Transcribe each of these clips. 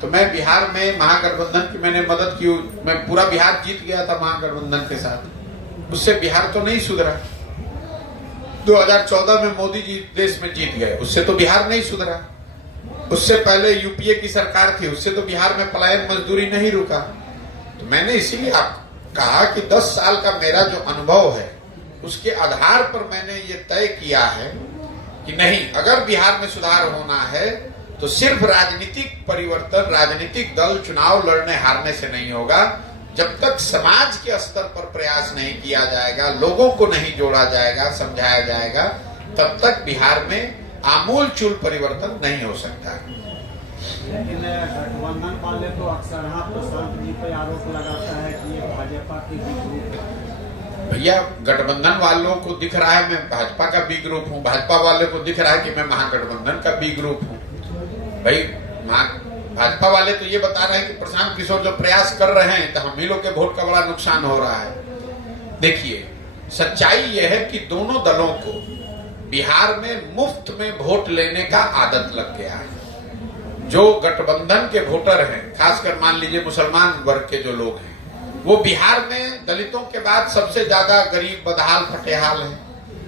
तो मैं बिहार में महागठबंधन की मैंने मदद की, मैं पूरा बिहार जीत गया था महागठबंधन के साथ। उससे बिहार तो नहीं सुधरा। 2014 में मोदी जी देश में जीत गए, उससे तो बिहार नहीं सुधरा। उससे पहले यूपीए की सरकार थी, उससे तो बिहार में पलायन मजदूरी नहीं रुका। तो मैंने इसीलिए आप कहा कि 10 साल का मेरा जो अनुभव है उसके आधार पर मैंने ये तय किया है कि नहीं, अगर बिहार में सुधार होना है तो सिर्फ राजनीतिक परिवर्तन, राजनीतिक दल चुनाव लड़ने हारने से नहीं होगा। जब तक समाज के स्तर पर प्रयास नहीं किया जाएगा, लोगों को नहीं जोड़ा जाएगा, समझाया जाएगा, तब तक बिहार में आमूल चूल परिवर्तन नहीं हो सकता। लेकिन गठबंधन वाले तो अक्सर प्रशांत जी पे आरोप लगाता है कि ये भाजपा की बी ग्रुप है। भैया, गठबंधन वालों को दिख रहा है मैं भाजपा का बी ग्रुप हूँ, भाजपा वाले को दिख रहा है कि मैं महागठबंधन का बी ग्रुप हूँ। भाई, भाजपा वाले तो ये बता रहे हैं कि प्रशांत किशोर जो प्रयास कर रहे हैं तो हम ही लोग के वोट का बड़ा नुकसान हो रहा है। देखिए, सच्चाई यह है कि दोनों दलों को बिहार में मुफ्त में वोट लेने का आदत लग गया है। जो गठबंधन के वोटर हैं, खासकर मान लीजिए मुसलमान वर्ग के जो लोग हैं, वो बिहार में दलितों के बाद सबसे ज्यादा गरीब, बदहाल, फटेहाल है।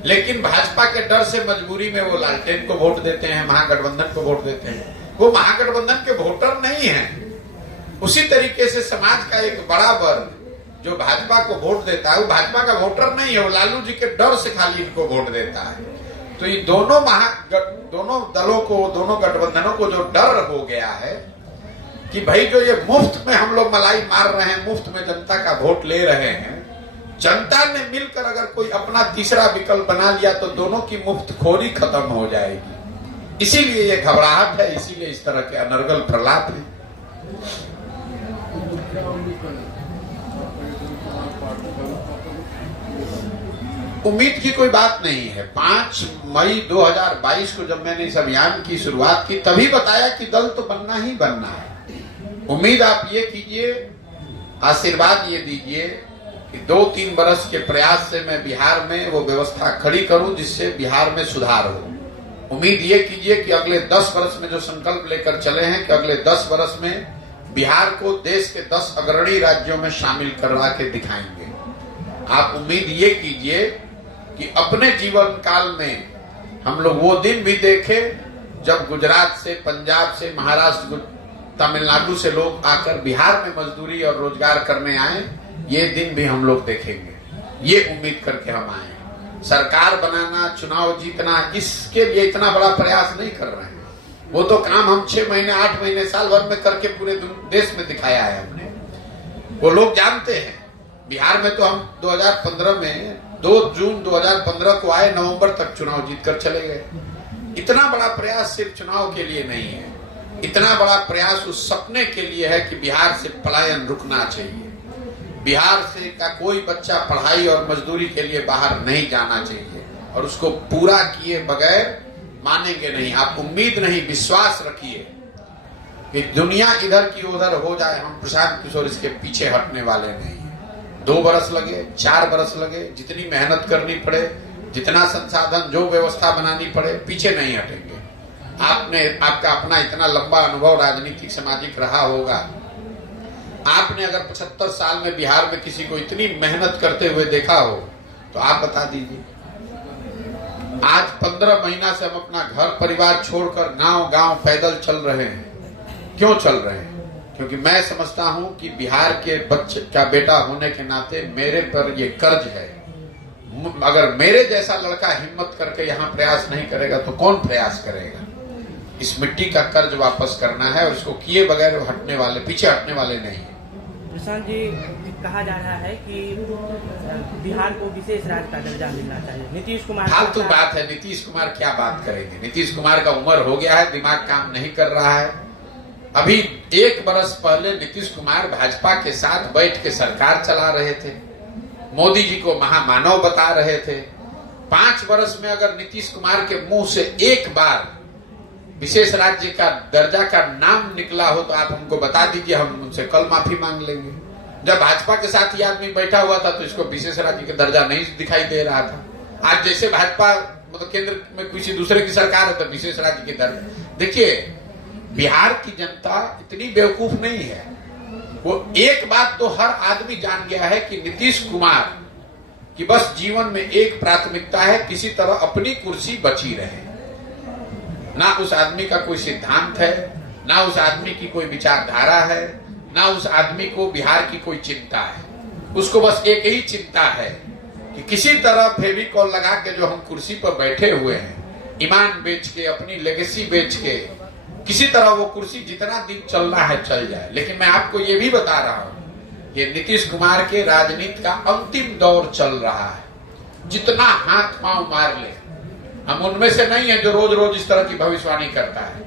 लेकिन भाजपा के डर से मजबूरी में वो लालटेन को वोट देते हैं, महागठबंधन को वोट देते हैं। वो महागठबंधन के वोटर नहीं हैं। उसी तरीके से समाज का एक बड़ा वर्ग जो भाजपा को वोट देता है वो भाजपा का वोटर नहीं है, वो लालू जी के डर से खाली इनको वोट देता है। तो ये दोनों दलों को, दोनों गठबंधनों को जो डर हो गया है कि भाई जो ये मुफ्त में हम लोग मलाई मार रहे हैं, मुफ्त में जनता का वोट ले रहे हैं, जनता ने मिलकर अगर कोई अपना तीसरा विकल्प बना लिया तो दोनों की मुफ्तखोरी खत्म हो जाएगी। इसीलिए ये घबराहट है, इसीलिए इस तरह के अनर्गल प्रलाप हैं। उम्मीद की कोई बात नहीं है। 5 मई 2022 को जब मैंने इस अभियान की शुरुआत की तभी बताया कि दल तो बनना ही बनना है। उम्मीद आप ये कीजिए, आशीर्वाद ये दीजिए कि 2-3 बरस के प्रयास से मैं बिहार में वो व्यवस्था खड़ी करूं जिससे बिहार में सुधार हो। उम्मीद ये कीजिए कि अगले 10 वर्ष में जो संकल्प लेकर चले हैं कि अगले 10 वर्ष में बिहार को देश के 10 अग्रणी राज्यों में शामिल करवा के दिखाएंगे। आप उम्मीद ये कीजिए कि अपने जीवन काल में हम लोग वो दिन भी देखें जब गुजरात से, पंजाब से, महाराष्ट्र, तमिलनाडु से लोग आकर बिहार में मजदूरी और रोजगार करने आए। ये दिन भी हम लोग देखेंगे, ये उम्मीद करके हम आए। सरकार बनाना, चुनाव जीतना, इसके लिए इतना बड़ा प्रयास नहीं कर रहे हैं। वो तो काम हम 6 महीने, 8 महीने, साल भर में करके पूरे देश में दिखाया है हमने। वो लोग जानते हैं। बिहार में तो हम 2015 में 2 जून 2015 को आए, नवंबर तक चुनाव जीतकर चले गए। इतना बड़ा प्रयास सिर्फ चुनाव के लिए नहीं है, इतना बड़ा प्रयास उस सपने के लिए है कि बिहार से पलायन रुकना चाहिए। बिहार से का कोई बच्चा पढ़ाई और मजदूरी के लिए बाहर नहीं जाना चाहिए, और उसको पूरा किए बगैर मानेंगे नहीं। आप उम्मीद नहीं, विश्वास रखिए कि दुनिया इधर की उधर हो जाए, हम प्रशांत किशोर इसके पीछे हटने वाले नहीं है। 2 बरस लगे, 4 बरस लगे, जितनी मेहनत करनी पड़े, जितना संसाधन, जो व्यवस्था बनानी पड़े, पीछे नहीं हटेंगे। आपका अपना इतना लंबा अनुभव राजनीतिक सामाजिक रहा होगा। आपने अगर 75 साल में बिहार में किसी को इतनी मेहनत करते हुए देखा हो तो आप बता दीजिए। आज 15 महीना से हम अपना घर परिवार छोड़कर गांव-गांव पैदल चल रहे हैं। क्यों चल रहे हैं? क्योंकि मैं समझता हूं कि बिहार के बच्चे का बेटा होने के नाते मेरे पर ये कर्ज है। अगर मेरे जैसा लड़का हिम्मत करके यहाँ प्रयास नहीं करेगा तो कौन प्रयास करेगा? इस मिट्टी का कर्ज वापस करना है और इसको किए बगैर हटने वाले, पीछे हटने वाले नहीं है। प्रशांत जी, कहा जा रहा है कि बिहार को विशेष राज्य का दर्जा मिलना चाहिए। नीतीश कुमार, फालतू बात है। नीतीश कुमार क्या बात करेंगे? नीतीश कुमार का उम्र हो गया है, दिमाग काम नहीं कर रहा है। अभी 1 बरस पहले नीतीश कुमार भाजपा के साथ बैठ के सरकार चला रहे थे, मोदी जी को महामानव बता रहे थे। 5 बरस में अगर नीतीश कुमार के मुंह से एक बार विशेष राज्य का दर्जा का नाम निकला हो तो आप हमको बता दीजिए, हम उनसे कल माफी मांग लेंगे। जब भाजपा के साथ ये आदमी बैठा हुआ था तो इसको विशेष राज्य का दर्जा नहीं दिखाई दे रहा था। आज जैसे भाजपा मतलब केंद्र में किसी दूसरे की सरकार है तो विशेष राज्य के दर्जा। देखिए, बिहार की जनता इतनी बेवकूफ नहीं है। वो एक बात तो हर आदमी जान गया है कि नीतीश कुमार की बस जीवन में एक प्राथमिकता है, किसी तरह अपनी कुर्सी बची रहे। ना उस आदमी का कोई सिद्धांत है, ना उस आदमी की कोई विचारधारा है, ना उस आदमी को बिहार की कोई चिंता है। उसको बस एक ही चिंता है कि किसी तरह फेविकॉल लगा के जो हम कुर्सी पर बैठे हुए हैं, ईमान बेच के, अपनी लेगेसी बेच के, किसी तरह वो कुर्सी जितना दिन चलना है चल जाए। लेकिन मैं आपको ये भी बता रहा हूं, ये नीतीश कुमार के राजनीति का अंतिम दौर चल रहा है। जितना हाथ पांव मार ले, हम उनमें से नहीं है जो रोज रोज इस तरह की भविष्यवाणी करता है।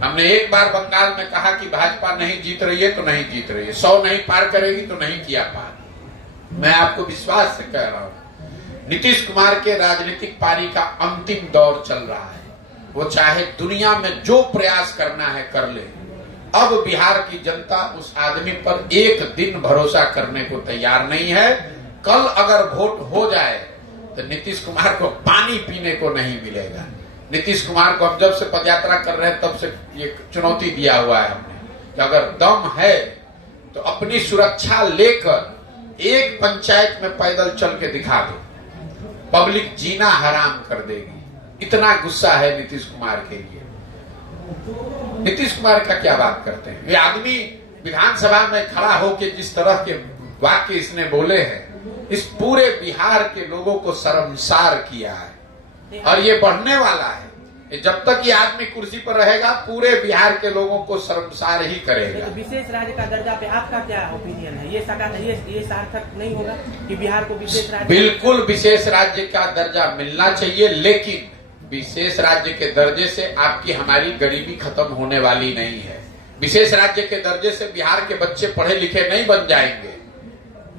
हमने एक बार बंगाल में कहा कि भाजपा नहीं जीत रही है तो नहीं जीत रही है, 100 नहीं पार करेगी तो नहीं किया पार। मैं आपको विश्वास से कह रहा हूं, नीतीश कुमार के राजनीतिक पारी का अंतिम दौर चल रहा है। वो चाहे दुनिया में जो प्रयास करना है कर ले। अब बिहार की जनता उस आदमी पर एक दिन भरोसा करने को तैयार नहीं है। कल अगर वोट हो जाए तो नीतीश कुमार को पानी पीने को नहीं मिलेगा। नीतीश कुमार को हम जब से पदयात्रा कर रहे हैं तब से ये चुनौती दिया हुआ है हमने कि अगर दम है तो अपनी सुरक्षा लेकर एक पंचायत में पैदल चल के दिखा दो, पब्लिक जीना हराम कर देगी। इतना गुस्सा है नीतीश कुमार के लिए। नीतीश कुमार का क्या बात करते हैं ये आदमी? विधानसभा में खड़ा होकर जिस तरह के वाक्य इसने बोले हैं, इस पूरे बिहार के लोगों को शर्मसार किया है और ये बढ़ने वाला है। जब तक ये आदमी कुर्सी पर रहेगा पूरे बिहार के लोगों को शर्मसार ही करेगा। विशेष राज्य का दर्जा पे आपका क्या ओपिनियन है? ये सार्थक नहीं होगा कि बिहार को विशेष राज्य? बिल्कुल विशेष राज्य का दर्जा मिलना चाहिए, लेकिन विशेष राज्य के दर्जे से आपकी हमारी गरीबी खत्म होने वाली नहीं है। विशेष राज्य के दर्जे से बिहार के बच्चे पढ़े लिखे नहीं बन जाएंगे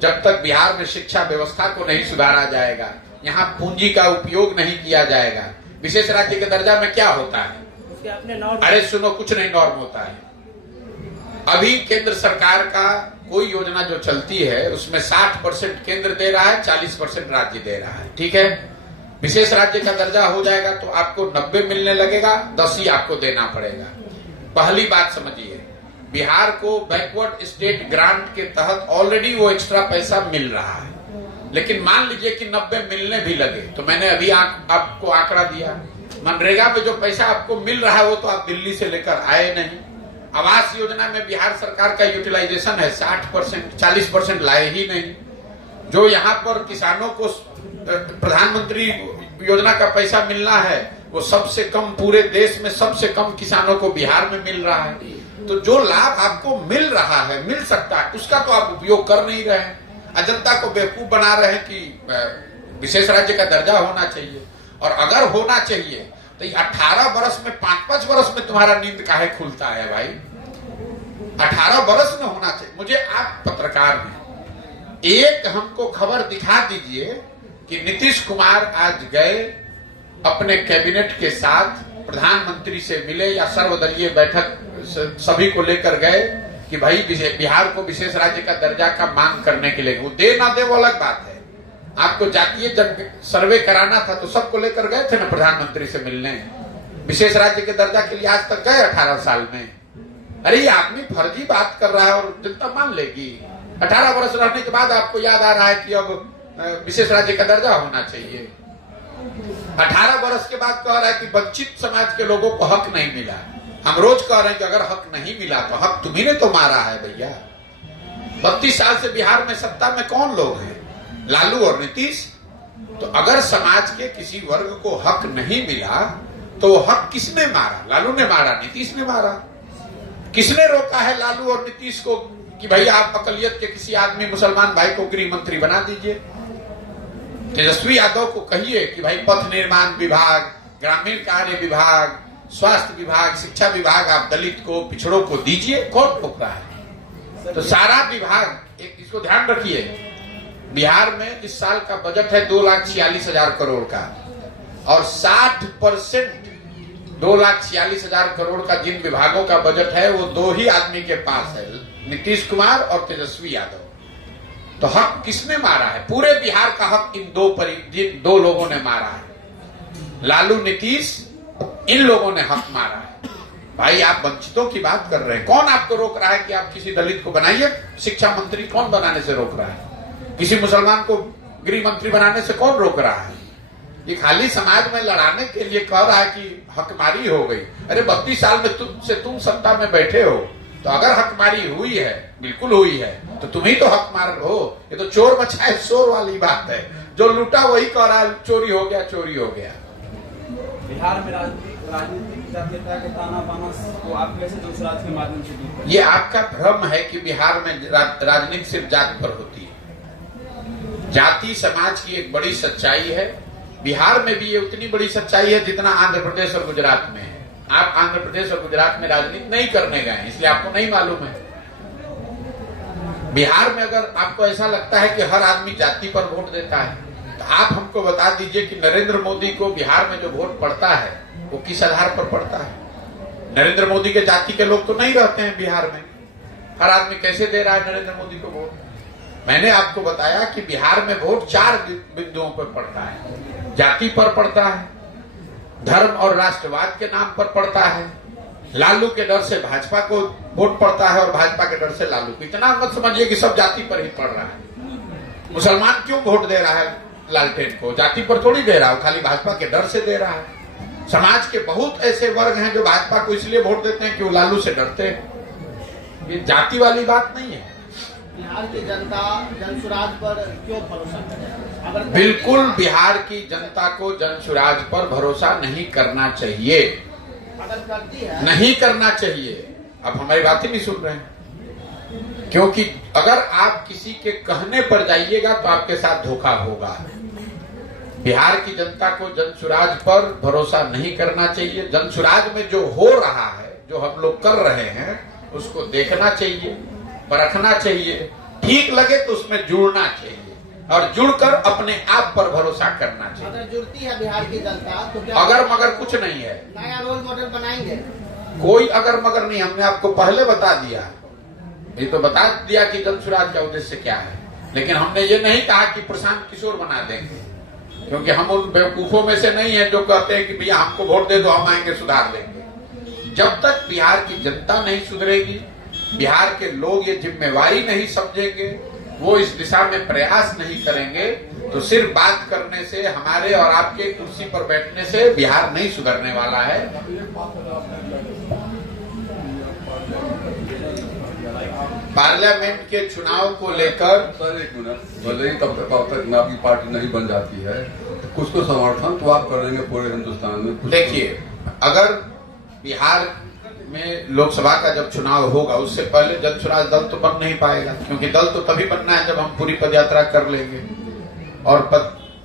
जब तक बिहार में शिक्षा व्यवस्था को नहीं सुधारा जाएगा, यहाँ पूंजी का उपयोग नहीं किया जाएगा। विशेष राज्य के दर्जा में क्या होता है? उसके अपने नॉर्म। अरे सुनो, कुछ नहीं नॉर्म होता है। अभी केंद्र सरकार का कोई योजना जो चलती है उसमें 60% केंद्र दे रहा है, 40% राज्य दे रहा है। ठीक है, विशेष राज्य का दर्जा हो जाएगा तो आपको 90 मिलने लगेगा, 10 ही आपको देना पड़ेगा। पहली बात समझिए, बिहार को बैकवर्ड स्टेट ग्रांट के तहत ऑलरेडी वो एक्स्ट्रा पैसा मिल रहा है। लेकिन मान लीजिए कि 90 मिलने भी लगे तो मैंने अभी आपको आंकड़ा दिया, मनरेगा में जो पैसा आपको मिल रहा है वो तो आप दिल्ली से लेकर आए नहीं। आवास योजना में बिहार सरकार का यूटिलाइजेशन है 60%, 40% लाए ही नहीं। जो यहाँ पर किसानों को प्रधानमंत्री योजना का पैसा मिलना है वो सबसे कम, पूरे देश में सबसे कम किसानों को बिहार में मिल रहा है। तो जो लाभ आपको मिल रहा है, मिल सकता है, उसका तो आप उपयोग कर नहीं रहे हैं। जनता को बेवकूफ बना रहे हैं कि विशेष राज्य का दर्जा होना चाहिए। और अगर होना चाहिए तो 18 वर्ष में 5-5 वर्ष में तुम्हारा नींद काहे खुलता है भाई? 18 वर्ष में होना चाहिए। मुझे आप पत्रकार हैं, एक हमको खबर दिखा दीजिए कि नीतीश कुमार आज गए अपने कैबिनेट के साथ प्रधानमंत्री से मिले या सर्वदलीय बैठक सभी को लेकर गए कि भाई बिहार को विशेष राज्य का दर्जा का मांग करने के लिए। वो दे ना दे वो अलग बात है। आपको जातीय सर्वे कराना था तो सबको लेकर गए थे ना प्रधानमंत्री से मिलने। विशेष राज्य के दर्जा के लिए आज तक गए 18 साल में? अरे ये आदमी फर्जी बात कर रहा है और जनता मान लेगी। 18 वर्ष रहने के बाद आपको याद आ रहा है कि अब विशेष राज्य का दर्जा होना चाहिए। 18 वर्ष के बाद कह रहा है कि वंचित समाज के लोगों को हक नहीं मिला। हम रोज कह रहे हैं कि अगर हक नहीं मिला तो हक तुम्ही ने तो मारा है भैया। 32 साल से बिहार में सत्ता में कौन लोग हैं? लालू और नीतीश। तो अगर समाज के किसी वर्ग को हक नहीं मिला तो वो हक किसने मारा? लालू ने मारा, नीतीश ने मारा। किसने रोका है लालू और नीतीश को कि भाई आप अकलियत के किसी आदमी मुसलमान भाई को गृह मंत्री बना दीजिए? तेजस्वी यादव को कहिए कि भाई पथ निर्माण विभाग, ग्रामीण कार्य विभाग, स्वास्थ्य विभाग, शिक्षा विभाग आप दलित को, पिछड़ों को दीजिए। कौन रोक रहा है? तो सारा विभाग, एक इसको ध्यान रखिए, बिहार में इस साल का बजट है 2,46,000 करोड़ का और 60% 2,46,000 करोड़ का जिन विभागों का बजट है वो दो ही आदमी के पास है, नीतीश कुमार और तेजस्वी यादव। तो हक किसने मारा है? पूरे बिहार का हक इन दो लोगों ने मारा है। लालू, नीतीश, इन लोगों ने हक मारा है। भाई आप वंचितों की बात कर रहे हैं, कौन आपको रोक रहा है कि आप किसी दलित को बनाइए शिक्षा मंत्री? कौन बनाने से रोक रहा है? किसी मुसलमान को गृह मंत्री बनाने से कौन रोक रहा है? ये खाली समाज में लड़ाने के लिए कह रहा है कि हकमारी हो गई। अरे 32 साल में तुम सत्ता में बैठे हो, तो अगर हकमारी हुई है, बिल्कुल हुई है, तो तुम ही तो हकमार हो। ये तो चोर मचाए शोर वाली बात है। जो लूटा वही कह रहा है चोरी हो गया, चोरी हो गया। बिहार में राजनीतिक जातीयता के ताना बाना को आप कैसे जनसुराज के माध्यम से दूर करें? ये आपका भ्रम है कि बिहार में राजनीति सिर्फ जाति पर होती है। जाति समाज की एक बड़ी सच्चाई है। बिहार में भी ये उतनी बड़ी सच्चाई है जितना आंध्र प्रदेश और गुजरात में है। आप आंध्र प्रदेश और गुजरात में राजनीति नहीं करने गए, इसलिए आपको नहीं मालूम है। बिहार में अगर आपको ऐसा लगता है कि हर आदमी जाति पर वोट देता है, तो आप हमको बता दीजिए कि नरेंद्र मोदी को बिहार में जो वोट पड़ता है वो किस आधार पर पड़ता है? नरेंद्र मोदी के जाति के लोग तो नहीं रहते हैं बिहार में। हर आदमी कैसे दे रहा है नरेंद्र मोदी को वोट? मैंने आपको बताया कि बिहार में वोट 4 बिंदुओं पर पड़ता है। जाति पर पड़ता है, धर्म और राष्ट्रवाद के नाम पर पड़ता है, लालू के डर से भाजपा को वोट पड़ता है और भाजपा के डर से लालू को। इतना मत समझिए कि सब जाति पर ही पड़ रहा है। मुसलमान क्यों वोट दे रहा है लालटेन को? जाति पर थोड़ी दे रहा है, खाली भाजपा के डर से दे रहा है। समाज के बहुत ऐसे वर्ग हैं जो भाजपा को इसलिए वोट देते हैं कि वो लालू से डरते हैं। ये जाति वाली बात नहीं है। बिहार की जनता जनसुराज पर क्यों भरोसा करे? बिल्कुल बिहार की जनता को जनसुराज पर भरोसा नहीं करना चाहिए, अगर करती है नहीं करना चाहिए। अब हमारी बातें नहीं सुन रहे हैं, क्योंकि अगर आप किसी के कहने पर जाइएगा तो आपके साथ धोखा होगा। बिहार की जनता को जनसुराज पर भरोसा नहीं करना चाहिए। जनसुराज में जो हो रहा है, जो हम लोग कर रहे हैं, उसको देखना चाहिए, परखना चाहिए, ठीक लगे तो उसमें जुड़ना चाहिए और जुड़कर अपने आप पर भरोसा करना चाहिए। अगर जुड़ती है बिहार की जनता तो क्या अगर मगर कुछ नहीं है, नया रोल मॉडल बनाएंगे? कोई अगर मगर नहीं। हमने आपको पहले बता दिया, ये तो बता दिया कि जनसुराज का उद्देश्य क्या है, लेकिन हमने ये नहीं कहा कि प्रशांत किशोर बना देंगे, क्योंकि हम उन बेवकूफों में से नहीं है जो कहते हैं कि भैया हमको वोट दे दो, हम आएंगे सुधार देंगे। जब तक बिहार की जनता नहीं सुधरेगी, बिहार के लोग ये जिम्मेवारी नहीं समझेंगे, वो इस दिशा में प्रयास नहीं करेंगे, तो सिर्फ बात करने से, हमारे और आपके कुर्सी पर बैठने से बिहार नहीं सुधरने वाला है। पार्लियामेंट के चुनाव को लेकर सर एक मिनट, भले ही तब तक आपकी पार्टी नहीं बन जाती है, तो कुछ तो समर्थन तो आप करेंगे पूरे हिंदुस्तान में। देखिए, अगर बिहार में लोकसभा का जब चुनाव होगा, उससे पहले जनसुराज दल तो बन नहीं पाएगा, क्योंकि दल तो तभी बनना है जब हम पूरी पदयात्रा कर लेंगे, और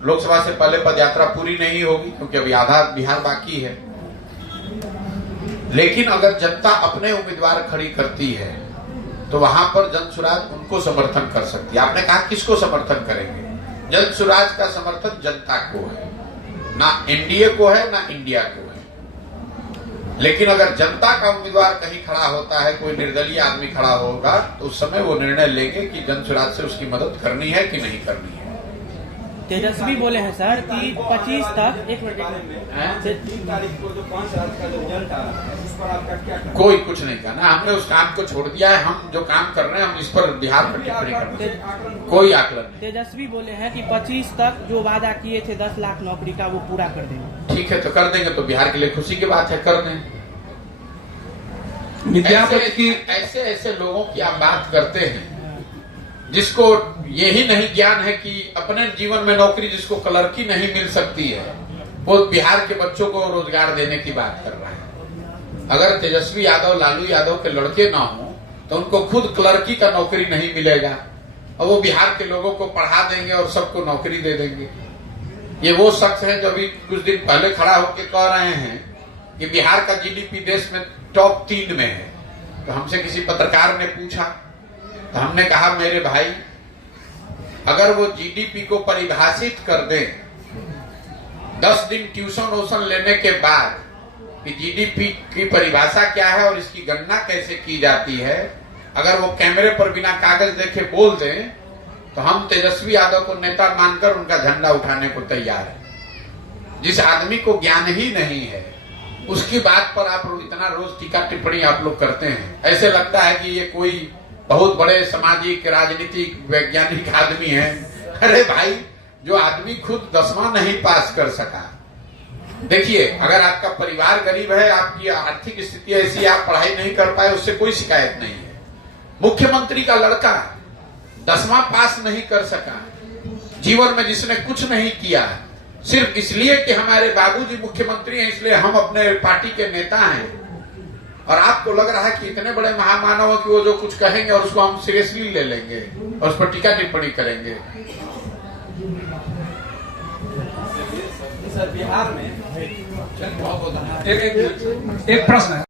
लोकसभा से पहले पदयात्रा पूरी नहीं होगी, क्योंकि अभी आधा बिहार बाकी है। लेकिन अगर जनता अपने उम्मीदवार खड़ी करती है तो वहां पर जनसुराज उनको समर्थन कर सकती है। आपने कहा किसको समर्थन करेंगे? जनसुराज का समर्थन जनता को है, ना एनडीए को है, ना इंडिया को है। लेकिन अगर जनता का उम्मीदवार कहीं खड़ा होता है, कोई निर्दलीय आदमी खड़ा होगा, तो उस समय वो निर्णय लेंगे कि जनसुराज से उसकी मदद करनी है कि नहीं करनी है। तेजस्वी बोले हैं सर कि 25 तक 1 मिनट 3 तारीख को जो 5 राज्य का जो रिजल्ट आ रहा है, उस पर आपका क्या कहना है? कोई कुछ नहीं करना, हमने उस काम को छोड़ दिया है। हम जो काम कर रहे हैं, हम इस पर बिहार पर टिप्पणी करते हैं, कोई आकलन नहीं। तेजस्वी बोले हैं कि 25 तक जो वादा किए थे 10 लाख नौकरी का, वो पूरा कर देंगे। ठीक है, तो कर देंगे, तो बिहार के लिए खुशी की बात है, कर दें। ऐसे ऐसे लोगों की आप बात करते हैं जिसको यही नहीं ज्ञान है कि अपने जीवन में नौकरी, जिसको क्लर्की नहीं मिल सकती है, वो बिहार के बच्चों को रोजगार देने की बात कर रहा है। अगर तेजस्वी यादव, लालू यादव के लड़के ना हो तो उनको खुद क्लर्की का नौकरी नहीं मिलेगा, और वो बिहार के लोगों को पढ़ा देंगे और सबको नौकरी दे देंगे। ये वो शख्स है जो अभी कुछ दिन पहले खड़ा होकर कह रहे हैं कि बिहार का जीडीपी देश में टॉप 3 में है। तो हमसे किसी पत्रकार ने पूछा, तो हमने कहा मेरे भाई, अगर वो जीडीपी को परिभाषित कर दें 10 दिन ट्यूशन वोशन लेने के बाद कि जीडीपी की परिभाषा क्या है और इसकी गणना कैसे की जाती है, अगर वो कैमरे पर बिना कागज देखे बोल दें, तो हम तेजस्वी यादव को नेता मानकर उनका झंडा उठाने को तैयार है। जिस आदमी को ज्ञान ही नहीं है उसकी बात पर आप इतना रोज टीका टिप्पणी आप लोग करते हैं। ऐसे लगता है कि ये कोई बहुत बड़े सामाजिक राजनीतिक वैज्ञानिक आदमी है। अरे भाई, जो आदमी खुद 10वां नहीं पास कर सका, देखिए अगर आपका परिवार गरीब है, आपकी आर्थिक स्थिति ऐसी, आप पढ़ाई नहीं कर पाए, उससे कोई शिकायत नहीं है। मुख्यमंत्री का लड़का 10वां पास नहीं कर सका, जीवन में जिसने कुछ नहीं किया, सिर्फ इसलिए कि हमारे बाबूजी मुख्यमंत्री हैं इसलिए हम अपने पार्टी के नेता हैं, और आपको लग रहा है कि इतने बड़े महामानव कि वो जो कुछ कहेंगे और उसको हम सीरियसली ले लेंगे और उस पर टीका टिप्पणी करेंगे। सर बिहार में एक प्रश्न है।